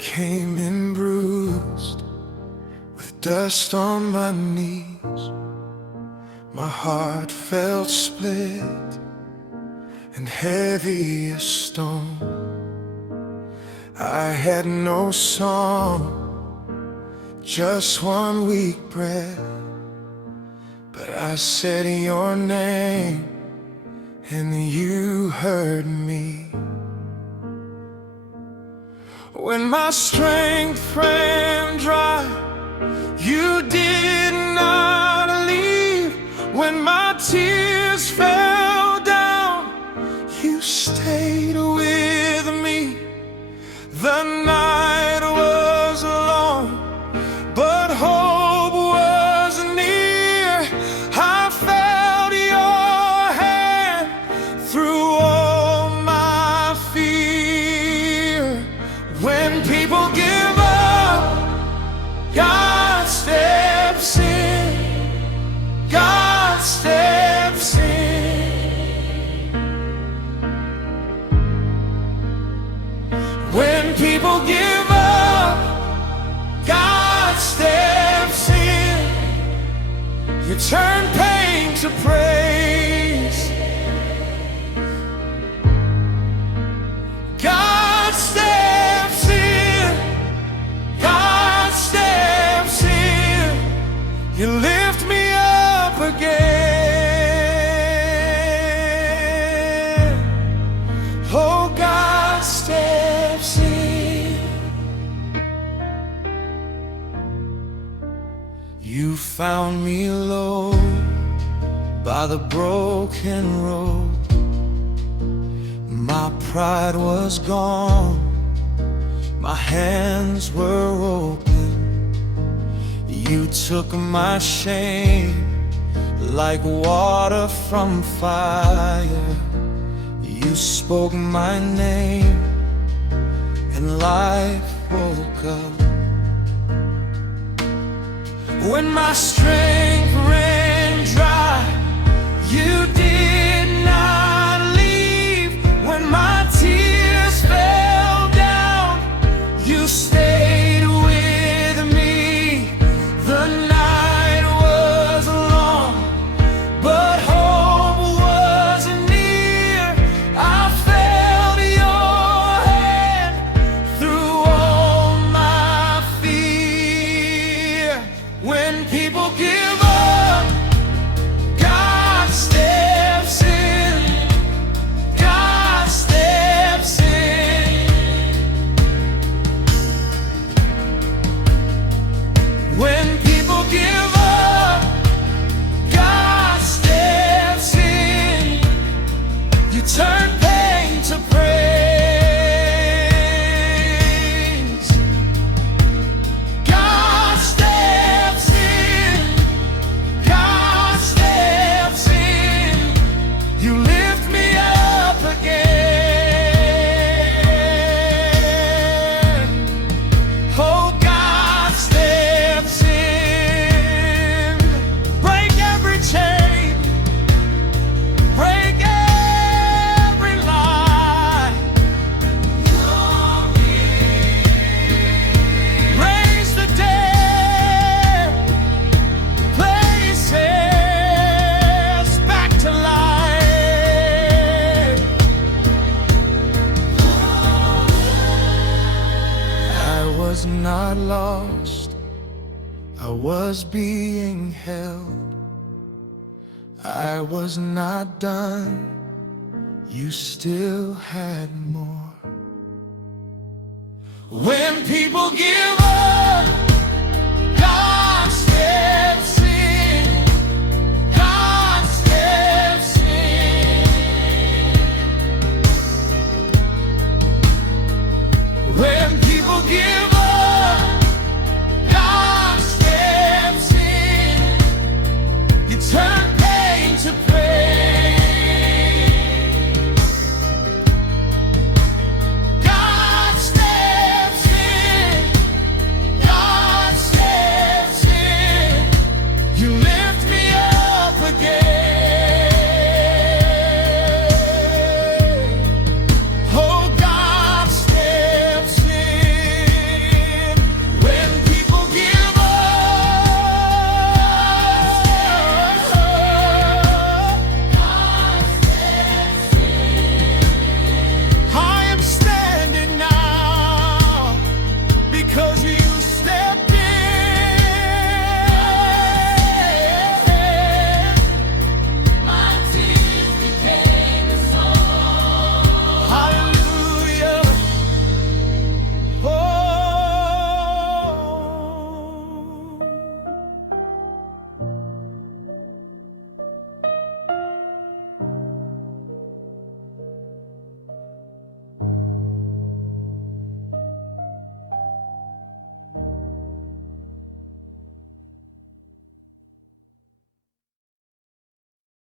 came in bruised, with dust on my knees. My heart felt split and heavy as stone. I had no song, just one weak breath, but I said your name and you heard me. When my strength ran dry, you did not leave. When my tears fell down, you stayed with me. The night was long, but hope was near. I felt your hand through all my fear. When people give up, God steps in. God steps in. When people give up, God steps in. You turn pain to praise. God steps in. God steps in. You lift me up again. Oh, God steps in. You found me low by the broken road. My pride was gone, my hands were open. You took my shame like water from fire. You spoke my name and life woke up. When my strength ran dry, you did not leave. When my tears fell down, you stayed with me. The night was long, but hope was near. I felt your hand through all my fear. When people give up, God steps in. God steps in. When people give up, God steps in. You turn pain to praise. God steps in. God steps in. You lift me up again. Oh, God steps in. Break every chain, break every lie. Raise the dead, places back to life. I was not lost, I was being held. I was not done, you still had more. When people give up,